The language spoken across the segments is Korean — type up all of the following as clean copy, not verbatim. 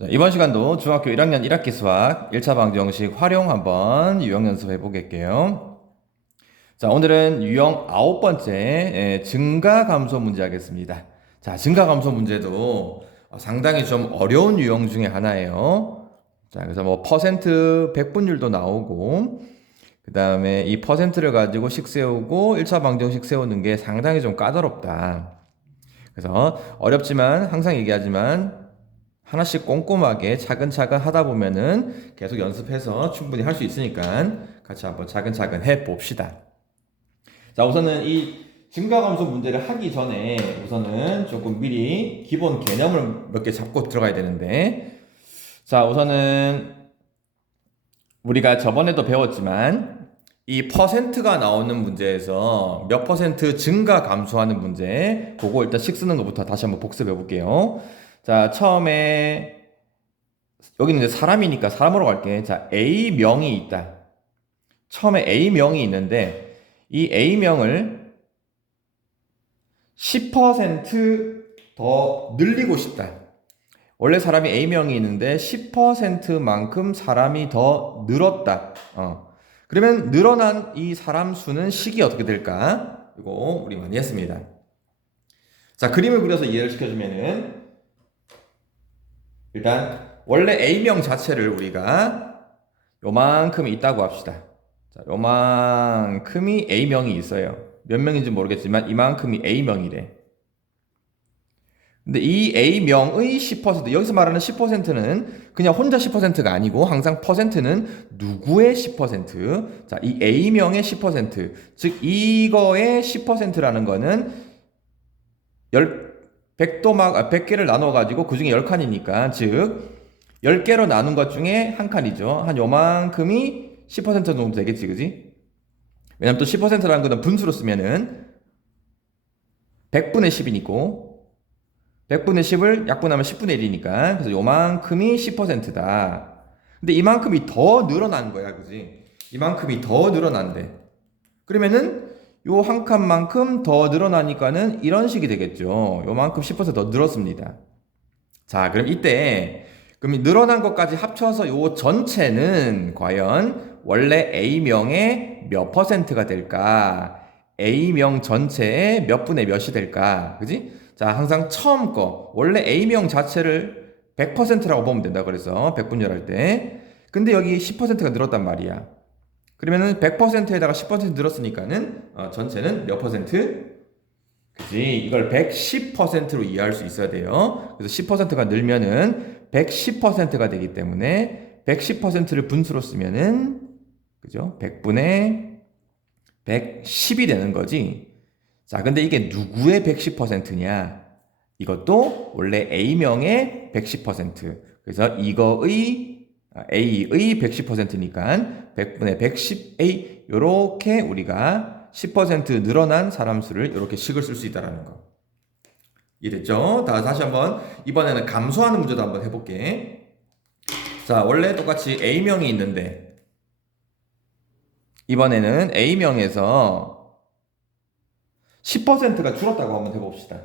자, 이번 시간도 중학교 1학년 1학기 수학 1차 방정식 활용 한번 유형 연습해 보겠게요. 자, 오늘은 유형 9번째 증가 감소 문제 하겠습니다. 자, 증가 감소 문제도 상당히 좀 어려운 유형 중에 하나예요. 자, 그래서 뭐 퍼센트 백분율도 나오고 그 다음에 이 퍼센트를 가지고 식 세우고 1차 방정식 세우는 게 상당히 좀 까다롭다. 그래서 어렵지만 항상 얘기하지만 하나씩 꼼꼼하게 차근차근 하다 보면은 계속 연습해서 충분히 할 수 있으니까 같이 한번 차근차근 해 봅시다. 자, 우선은 이 증가감소 문제를 하기 전에 우선은 조금 미리 기본 개념을 몇 개 잡고 들어가야 되는데, 자, 우선은 우리가 저번에도 배웠지만 이 퍼센트가 나오는 문제에서 몇 퍼센트 증가 감소하는 문제, 그거 일단 식 쓰는 것부터 다시 한번 복습해 볼게요. 자, 처음에 여기는 이제 사람이니까 사람으로 갈게. 자, A명이 있다. 처음에 A명이 있는데 이 A명을 10%더 늘리고 싶다. 원래 사람이 A명이 있는데 10%만큼 사람이 더 늘었다. 그러면 늘어난 이 사람 수는 식이 어떻게 될까? 이거 우리 많이 했습니다. 자, 그림을 그려서 이해를 시켜주면은 일단 원래 A명 자체를 우리가 요만큼이 있다고 합시다. 자, 요만큼이 A명이 있어요. 몇 명인지 모르겠지만 이만큼이 A명이래. 근데 이 A명의 10%, 여기서 말하는 10%는 그냥 혼자 10%가 아니고 항상 퍼센트는 누구의 10%, 자, 이 A명의 10%, 즉 이거의 10%라는 거는 100개를 나눠 가지고 그 중에 10칸이니까 즉 10개로 나눈 것 중에 한 칸이죠. 한 요만큼이 10% 정도 되겠지, 그지? 왜냐면 또 10%라는 거는 분수로 쓰면은 100분의 10이니까 100분의 10을 약분하면 10분의 1이니까 그래서 요만큼이 10%다. 근데 이만큼이 더 늘어난 거야, 그지? 이만큼이 더 늘어난대. 그러면은 요 한 칸만큼 더 늘어나니까는 이런 식이 되겠죠. 요만큼 10%더 늘었습니다. 자, 그럼 이때 그럼 늘어난 것까지 합쳐서 요 전체는 과연 원래 A명의 몇 퍼센트가 될까? A명 전체의 몇 분의 몇이 될까? 그지? 자, 항상 처음 거 원래 A명 자체를 100%라고 보면 된다. 그래서 백분율할 때. 근데 여기 10%가 늘었단 말이야. 그러면은 100%에다가 10% 늘었으니까는 전체는 몇 퍼센트? 그지? 이걸 110%로 이해할 수 있어야 돼요. 그래서 10%가 늘면은 110%가 되기 때문에 110%를 분수로 쓰면은 그죠? 100분의 110이 되는 거지. 자, 근데 이게 누구의 110%냐? 이것도 원래 A명의 110%. 그래서 이거의 A의 110%니까 100분의 110A 요렇게 우리가 10% 늘어난 사람 수를 이렇게 식을 쓸 수 있다는 거. 이해됐죠? 다시 한번 이번에는 감소하는 문제도 한번 해볼게. 자, 원래 똑같이 A명이 있는데 이번에는 A명에서 10%가 줄었다고 한번 해봅시다.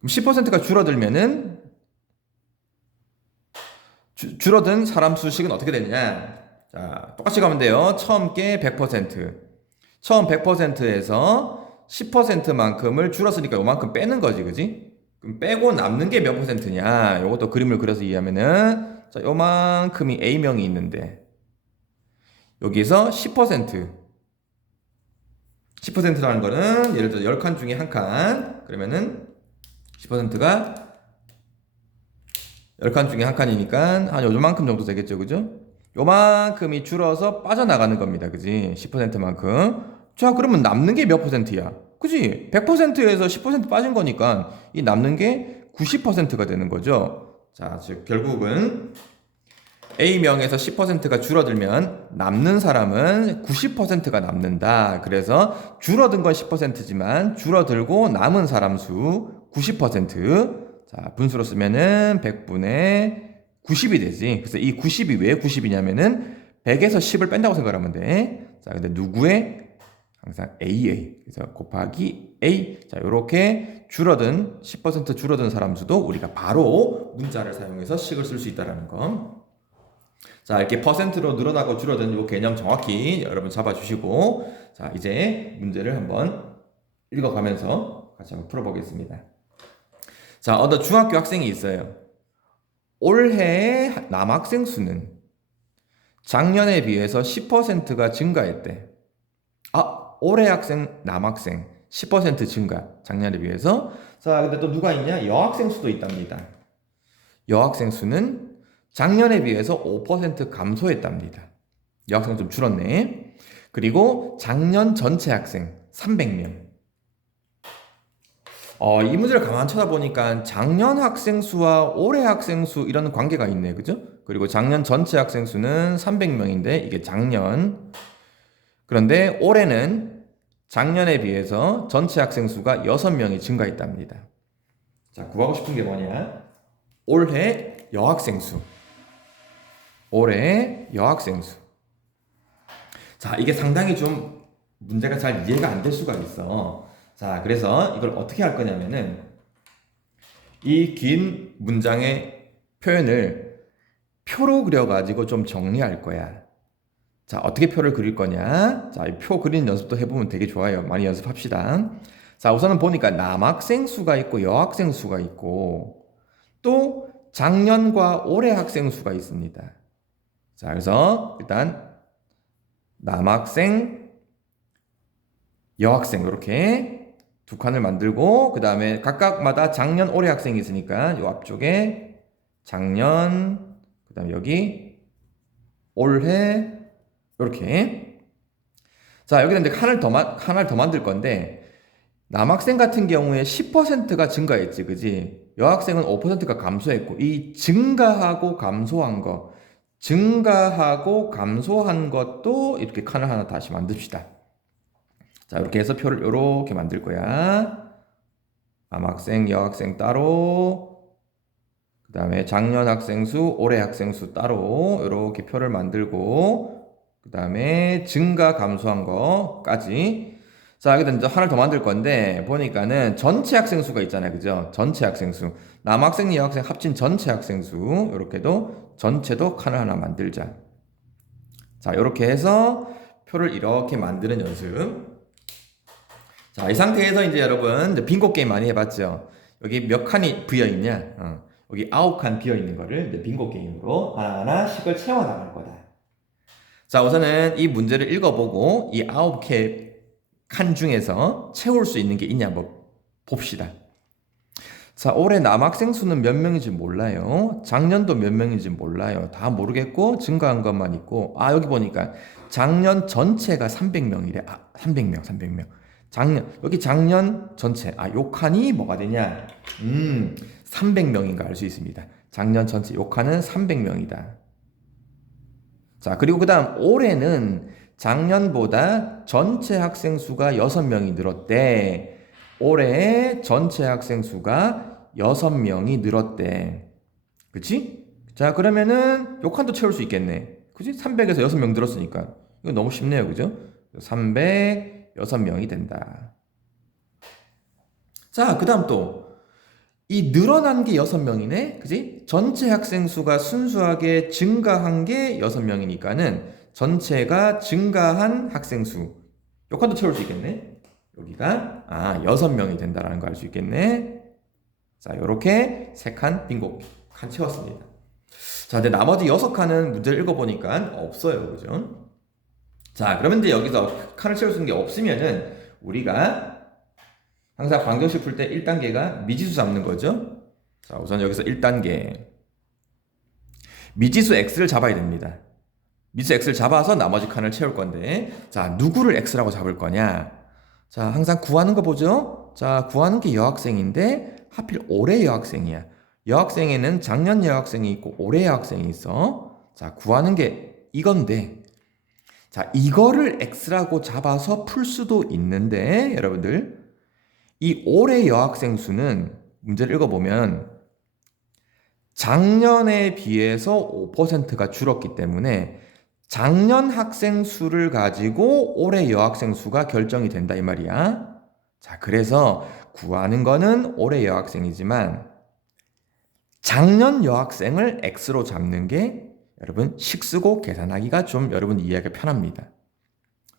그럼 10%가 줄어들면은 줄어든 사람 수식은 어떻게 되느냐? 자, 똑같이 가면 돼요. 처음 게 100%. 처음 100%에서 10%만큼을 줄었으니까 요만큼 빼는 거지, 그지? 그럼 빼고 남는 게 몇 퍼센트냐? 요것도 그림을 그려서 이해하면은, 자, 요만큼이 A명이 있는데, 여기서 10%. 10%라는 거는, 예를 들어 10칸 중에 한 칸. 그러면은, 10%가 10칸 중에 한 칸이니까, 한 요만큼 정도 되겠죠, 그죠? 요만큼이 줄어서 빠져나가는 겁니다, 그지? 10%만큼. 자, 그러면 남는 게 몇 퍼센트야? 그지? 100%에서 10% 빠진 거니까 이 남는 게 90%가 되는 거죠. 자, 즉 결국은 A명에서 10%가 줄어들면 남는 사람은 90%가 남는다. 그래서 줄어든 건 10%지만 줄어들고 남은 사람 수 90%. 자, 분수로 쓰면은 100분의 90이 되지. 그래서 이 90이 왜 90이냐면은 100에서 10을 뺀다고 생각하면 돼. 자, 근데 누구의 항상 AA. 그래서 곱하기 A. 자, 요렇게 줄어든 10% 줄어든 사람 수도 우리가 바로 문자를 사용해서 식을 쓸 수 있다는 거. 자, 이렇게 퍼센트로 늘어나고 줄어든 이 개념 정확히 여러분 잡아주시고, 자, 이제 문제를 한번 읽어가면서 같이 한번 풀어보겠습니다. 자, 어떤 중학교 학생이 있어요. 올해 남학생 수는 작년에 비해서 10%가 증가했대. 올해 남학생 10% 증가, 작년에 비해서. 자, 근데 또 누가 있냐? 여학생 수도 있답니다. 여학생 수는 작년에 비해서 5% 감소했답니다. 여학생 좀 줄었네. 그리고 작년 전체 학생 300명. 이 문제를 가만 쳐다보니까 작년 학생 수와 올해 학생 수 이런 관계가 있네. 그죠? 그리고 작년 전체 학생 수는 300명인데 이게 작년. 그런데 올해는 작년에 비해서 전체 학생 수가 6명이 증가했답니다. 자, 구하고 싶은 게 뭐냐? 올해 여학생 수. 올해 여학생 수. 자, 이게 상당히 좀 문제가 잘 이해가 안 될 수가 있어. 자, 그래서 이걸 어떻게 할 거냐면은 이 긴 문장의 표현을 표로 그려가지고 좀 정리할 거야. 자, 어떻게 표를 그릴 거냐? 자, 이 표 그리는 연습도 해보면 되게 좋아요. 많이 연습합시다. 자, 우선은 보니까 남학생 수가 있고 여학생 수가 있고 또 작년과 올해 학생 수가 있습니다. 자, 그래서 일단 남학생, 여학생 이렇게 두 칸을 만들고 그 다음에 각각마다 작년, 올해 학생이 있으니까 이 앞쪽에 작년, 그 다음에 여기 올해 이렇게. 자, 여기다 이제 하나를 더 만들 건데 남학생 같은 경우에 10%가 증가했지, 그지? 여학생은 5%가 감소했고 이 증가하고 감소한 거, 증가하고 감소한 것도 이렇게 칸을 하나 다시 만듭시다. 자, 이렇게 해서 표를 이렇게 만들 거야. 남학생, 여학생 따로, 그 다음에 작년 학생 수, 올해 학생 수 따로 이렇게 표를 만들고, 그 다음에 증가, 감소한 거까지. 자, 여기다 이제 하나를 더 만들 건데 보니까는 전체 학생 수가 있잖아요, 그죠? 전체 학생 수, 남학생, 여학생 합친 전체 학생 수 이렇게도 전체도 칸을 하나 만들자. 자, 이렇게 해서 표를 이렇게 만드는 연습. 자, 이 상태에서 이제 여러분 이제 빙고 게임 많이 해봤죠? 여기 몇 칸이 비어 있냐? 여기 9칸 비어 있는 거를 이제 빙고 게임으로 하나하나씩을 채워 나갈 거다. 자, 우선은 이 문제를 읽어보고 이 9개 칸 중에서 채울 수 있는 게 있냐 한번 봅시다. 자, 올해 남학생 수는 몇 명인지 몰라요. 작년도 몇 명인지 몰라요. 다 모르겠고 증가한 것만 있고, 여기 보니까 작년 전체가 300명이래. 300명. 여기 작년 전체. 요 칸이 뭐가 되냐? 300명인가 알 수 있습니다. 작년 전체 요 칸은 300명이다. 자, 그리고 그 다음 올해는 작년보다 전체 학생 수가 6명이 늘었대. 올해 전체 학생 수가 6명이 늘었대. 그치? 자, 그러면은 요 칸도 채울 수 있겠네. 그치? 300에서 6명 늘었으니까. 이거 너무 쉽네요. 그죠? 306명이 된다. 자, 그 다음 또 이 늘어난 게 6명이네. 그지? 전체 학생 수가 순수하게 증가한 게 6명이니까는 전체가 증가한 학생 수. 요 칸도 채울 수 있겠네. 여기가 6명이 된다라는 거 알 수 있겠네. 자, 요렇게 3칸 빙고 칸 채웠습니다. 자, 근데 나머지 6칸은 문제를 읽어보니까 없어요. 그죠? 자, 그러면 이제 여기서 칸을 채울 수 있는 게 없으면은 우리가 항상 방정식 풀 때 1단계가 미지수 잡는 거죠. 자, 우선 여기서 1단계 미지수 x를 잡아야 됩니다. 미지수 x를 잡아서 나머지 칸을 채울 건데, 자, 누구를 x라고 잡을 거냐? 자, 항상 구하는 거 보죠? 자, 구하는 게 여학생인데 하필 올해 여학생이야. 여학생에는 작년 여학생이 있고 올해 여학생이 있어. 자, 구하는 게 이건데, 자, 이거를 x라고 잡아서 풀 수도 있는데 여러분들 이 올해 여학생 수는 문제를 읽어보면 작년에 비해서 5%가 줄었기 때문에 작년 학생 수를 가지고 올해 여학생 수가 결정이 된다 이 말이야. 자, 그래서 구하는 거는 올해 여학생이지만 작년 여학생을 X로 잡는 게 여러분 식 쓰고 계산하기가 좀 여러분 이해하기가 편합니다.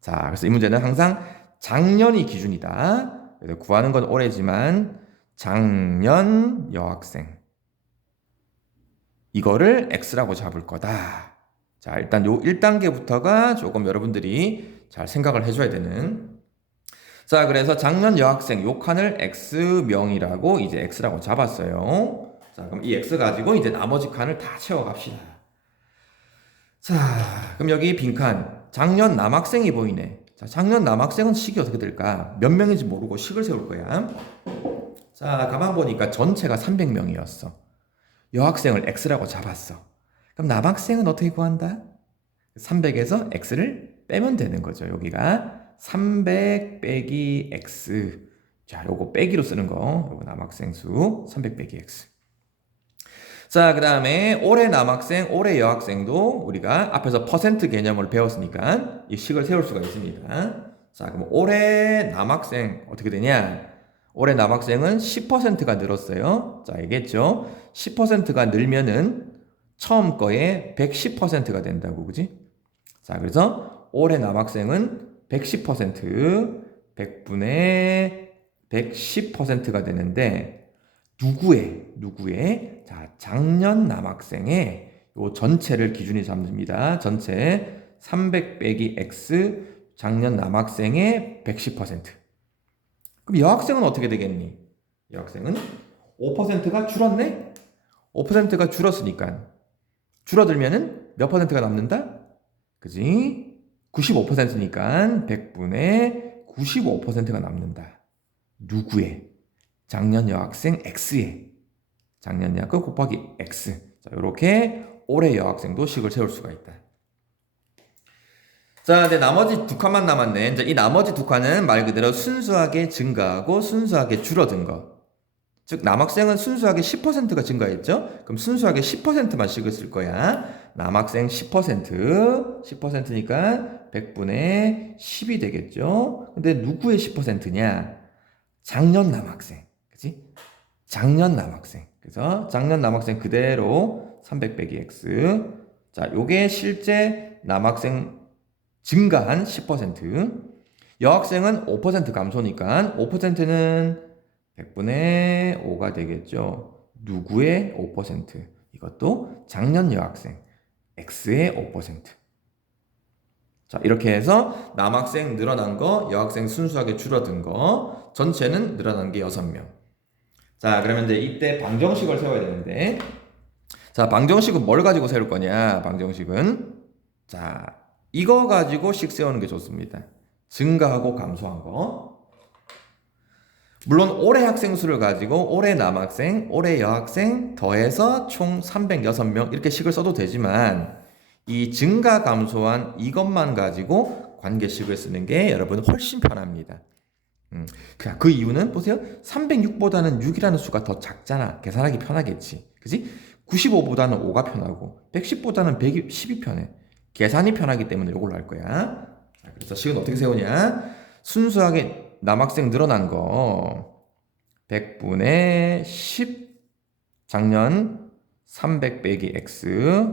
자, 그래서 이 문제는 항상 작년이 기준이다. 그래서 구하는 건 올해지만 작년 여학생 이거를 X라고 잡을 거다. 자, 일단 요 1단계부터가 조금 여러분들이 잘 생각을 해줘야 되는. 자, 그래서 작년 여학생 요 칸을 X명이라고 이제 X라고 잡았어요. 자, 그럼 이 X 가지고 이제 나머지 칸을 다 채워갑시다. 자, 그럼 여기 빈칸 작년 남학생이 보이네. 자, 작년 남학생은 식이 어떻게 될까? 몇 명인지 모르고 식을 세울 거야. 자, 가만 보니까 전체가 300명이었어. 여학생을 X라고 잡았어. 그럼 남학생은 어떻게 구한다? 300에서 X를 빼면 되는 거죠. 여기가 300 빼기 X. 자, 요거 빼기로 쓰는 거. 요거 남학생 수 300 빼기 X. 자, 그 다음에 올해 남학생, 올해 여학생도 우리가 앞에서 퍼센트 개념을 배웠으니까 이 식을 세울 수가 있습니다. 자, 그럼 올해 남학생 어떻게 되냐? 올해 남학생은 10%가 늘었어요. 자, 알겠죠? 10%가 늘면은 처음 거에 110%가 된다고, 그지? 자, 그래서 올해 남학생은 110%, 100분의 110%가 되는데 누구의? 자, 작년 남학생의 요 전체를 기준이 잡습니다. 전체 300 빼기 X 작년 남학생의 110%. 그럼 여학생은 어떻게 되겠니? 여학생은 5%가 줄었네? 5%가 줄었으니까 줄어들면은 몇 퍼센트가 남는다? 그지? 95%니까 100분의 95%가 남는다. 누구의? 작년 여학생 X의. 작년 여학생 곱하기 X. 자, 이렇게 올해 여학생도 식을 세울 수가 있다. 자, 이제 나머지 두 칸만 남았네. 이제 이 나머지 두 칸은 말 그대로 순수하게 증가하고 순수하게 줄어든 거. 즉, 남학생은 순수하게 10%가 증가했죠? 그럼 순수하게 10%만 식을 쓸 거야. 남학생 10%니까 100분의 10이 되겠죠? 근데 누구의 10%냐? 작년 남학생. 그치? 작년 남학생. 그래서 작년 남학생 그대로 300 빼기 X. 자, 요게 실제 남학생 증가한 10%. 여학생은 5% 감소니까 5%는 100분의 5가 되겠죠. 누구의 5%? 이것도 작년 여학생 X의 5%. 자, 이렇게 해서 남학생 늘어난 거, 여학생 순수하게 줄어든 거, 전체는 늘어난 게 6명. 자, 그러면 이제 이때 방정식을 세워야 되는데, 자, 방정식은 뭘 가지고 세울 거냐? 방정식은 자, 이거 가지고 식 세우는 게 좋습니다. 증가하고 감소한 거. 물론 올해 학생 수를 가지고 올해 남학생, 올해 여학생 더해서 총 306명 이렇게 식을 써도 되지만 이 증가 감소한 이것만 가지고 관계식을 쓰는 게 여러분 훨씬 편합니다. 그 이유는 보세요. 306보다는 6이라는 수가 더 작잖아. 계산하기 편하겠지. 그지? 95보다는 5가 편하고 110보다는 110이 편해. 계산이 편하기 때문에 이걸로 할 거야. 그래서 식은 어떻게 세우냐? 순수하게 남학생 늘어난 거 100분의 10 작년 300 빼기 X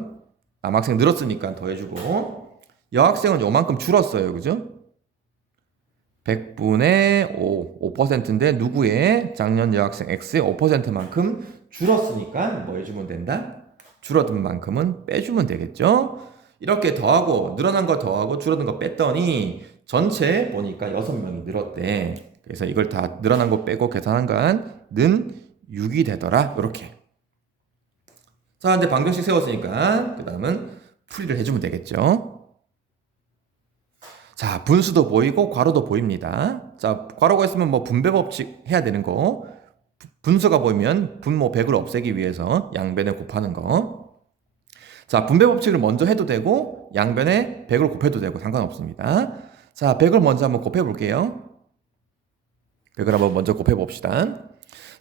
남학생 늘었으니까 더해주고 여학생은 요만큼 줄었어요. 그죠? 100분의 5%인데 누구의? 작년 여학생 X의 5%만큼 줄었으니까 뭐 해주면 된다? 줄어든 만큼은 빼주면 되겠죠? 이렇게 더하고 늘어난 거 더하고 줄어든 거 뺐더니 전체 보니까 6명이 늘었대. 그래서 이걸 다 늘어난 거 빼고 계산한 건는 6이 되더라. 이렇게. 자, 이제 방정식 세웠으니까 그 다음은 풀이를 해주면 되겠죠. 자, 분수도 보이고 괄호도 보입니다. 자, 괄호가 있으면 뭐 분배 법칙 해야 되는 거. 분수가 보이면 분모 100을 없애기 위해서 양변에 곱하는 거. 자, 분배 법칙을 먼저 해도 되고 양변에 100을 곱해도 되고 상관없습니다. 자, 100을 먼저 한번 곱해 볼게요. 100을 한번 먼저 곱해 봅시다.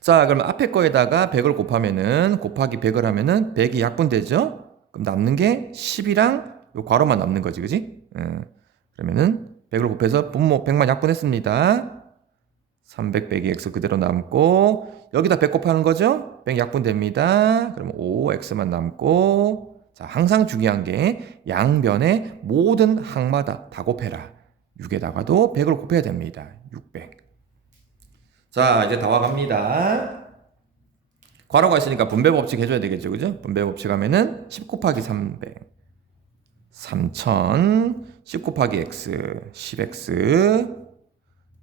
자, 그럼 앞에 거에다가 100을 곱하면은 곱하기 100을 하면은 100이 약분되죠? 그럼 남는 게 10이랑 요 괄호만 남는 거지, 그지? 그러면은 100을 곱해서 분모 100만 약분했습니다. 300 빼기 x 그대로 남고 여기다 100 곱하는 거죠? 100 약분됩니다. 그러면 5x만 남고 자, 항상 중요한 게 양변의 모든 항마다 다 곱해라. 6에다가도 100을 곱해야 됩니다. 600. 자, 이제 다 와갑니다. 괄호가 있으니까 분배 법칙 해줘야 되겠죠, 그죠? 분배 법칙 하면은 10 곱하기 300 3000 10 곱하기 x 10x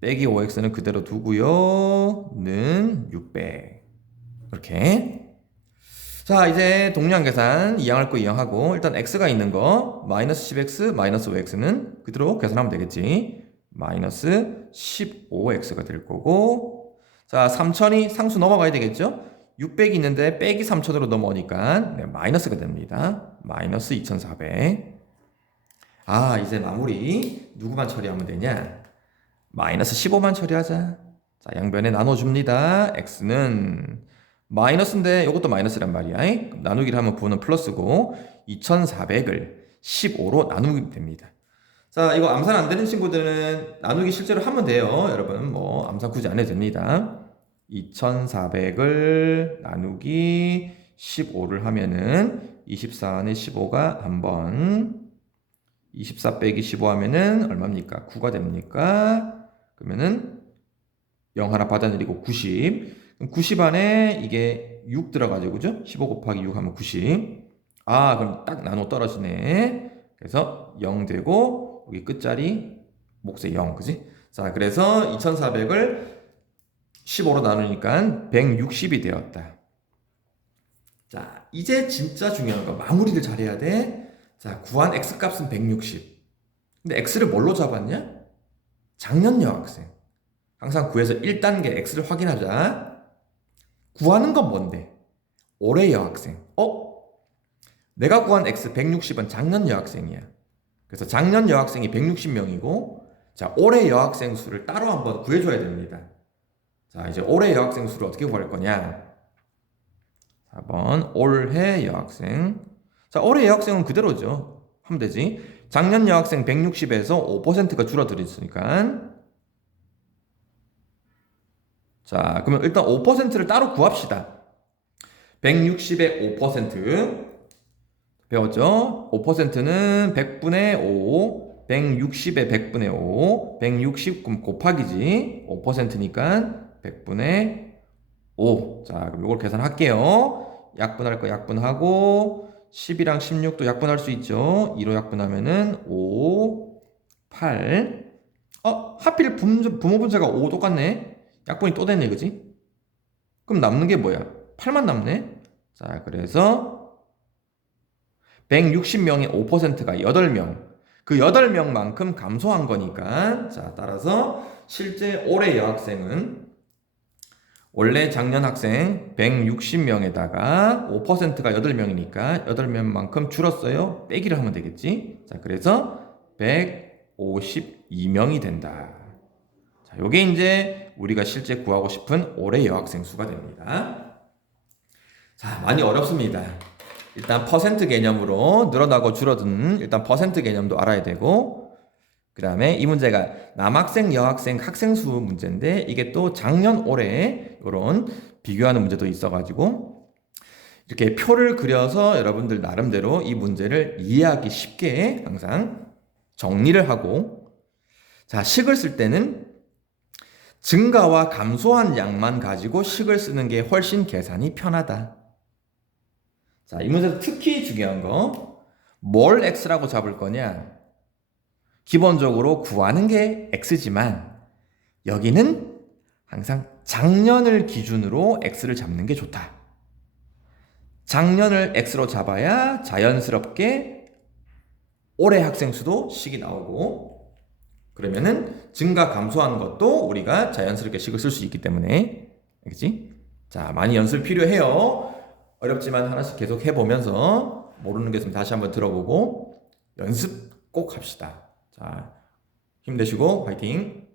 빼기 5x는 그대로 두고요 는 600 이렇게. 자, 이제 동량 계산 이항할 거 이항하고 일단 x가 있는 거 마이너스 10x 마이너스 5x는 그대로 계산하면 되겠지. 마이너스 15x가 될 거고 자 3000이 상수 넘어가야 되겠죠. 600이 있는데 빼기 3000으로 넘어오니까 네, 마이너스가 됩니다. 마이너스 2400. 아, 이제 마무리 누구만 처리하면 되냐? 마이너스 15만 처리하자. 자, 양변에 나눠줍니다. x는 마이너스인데 이것도 마이너스란 말이야. 나누기를 하면 부호는 플러스고 2400을 15로 나누면 됩니다. 자, 이거 암산 안 되는 친구들은 나누기 실제로 하면 돼요. 여러분 뭐 암산 굳이 안 해도 됩니다. 2400을 나누기 15를 하면은 24 안에 15가 한번 24 빼기 15 하면은 얼마입니까? 9가 됩니까? 그러면은 0 하나 받아내리고 90. 그럼 90 안에 이게 6 들어가죠. 그죠? 15 곱하기 6 하면 90. 아, 그럼 딱 나눠 떨어지네. 그래서 0 되고 여기 끝자리 몫에 0. 그지? 자, 그래서 2400을 15로 나누니까 160이 되었다. 자, 이제 진짜 중요한 거 마무리를 잘해야 돼. 자, 구한 x값은 160. 근데 x를 뭘로 잡았냐? 작년 여학생. 항상 구해서 1단계 x를 확인하자. 구하는 건 뭔데? 올해 여학생. 내가 구한 x 160은 작년 여학생이야. 그래서 작년 여학생이 160명이고 자, 올해 여학생 수를 따로 한번 구해줘야 됩니다. 자, 이제 올해 여학생 수를 어떻게 구할 거냐? 4번 올해 여학생. 자, 올해 여학생은 그대로죠. 하면 되지. 작년 여학생 160에서 5%가 줄어들었으니까. 자, 그러면 일단 5%를 따로 구합시다. 160의 5% 배웠죠? 5%는 100분의 5, 160의 100분의 5, 160 그럼 곱하기지. 5%니까 100분의 5. 자, 그럼 이걸 계산할게요. 약분할 거 약분하고 10이랑 16도 약분할 수 있죠. 2로 약분하면은 5, 8. 하필 부모 분자가 5 똑같네. 약분이 또 되네, 그지? 그럼 남는 게 뭐야? 8만 남네. 자, 그래서 160명의 5%가 8명. 그 8명만큼 감소한 거니까. 자, 따라서 실제 올해 여학생은 원래 작년 학생 160명에다가 5%가 8명이니까 8명만큼 줄었어요. 빼기를 하면 되겠지. 자, 그래서 152명이 된다. 자, 요게 이제 우리가 실제 구하고 싶은 올해 여학생 수가 됩니다. 자, 많이 어렵습니다. 일단 퍼센트 개념으로 늘어나고 줄어드는 일단 퍼센트 개념도 알아야 되고 그 다음에 이 문제가 남학생, 여학생, 학생 수 문제인데 이게 또 작년, 올해 이런 비교하는 문제도 있어가지고 이렇게 표를 그려서 여러분들 나름대로 이 문제를 이해하기 쉽게 항상 정리를 하고 자, 식을 쓸 때는 증가와 감소한 양만 가지고 식을 쓰는 게 훨씬 계산이 편하다. 자, 이 문제에서 특히 중요한 거 뭘 x라고 잡을 거냐? 기본적으로 구하는 게 x지만 여기는 항상 작년을 기준으로 x를 잡는 게 좋다. 작년을 x로 잡아야 자연스럽게 올해 학생 수도 식이 나오고 그러면은 증가 감소하는 것도 우리가 자연스럽게 식을 쓸 수 있기 때문에 알겠지? 자, 많이 연습 필요해요. 어렵지만 하나씩 계속 해보면서 모르는 게 있으면 다시 한번 들어보고 연습 꼭 합시다. 자, 힘내시고 화이팅!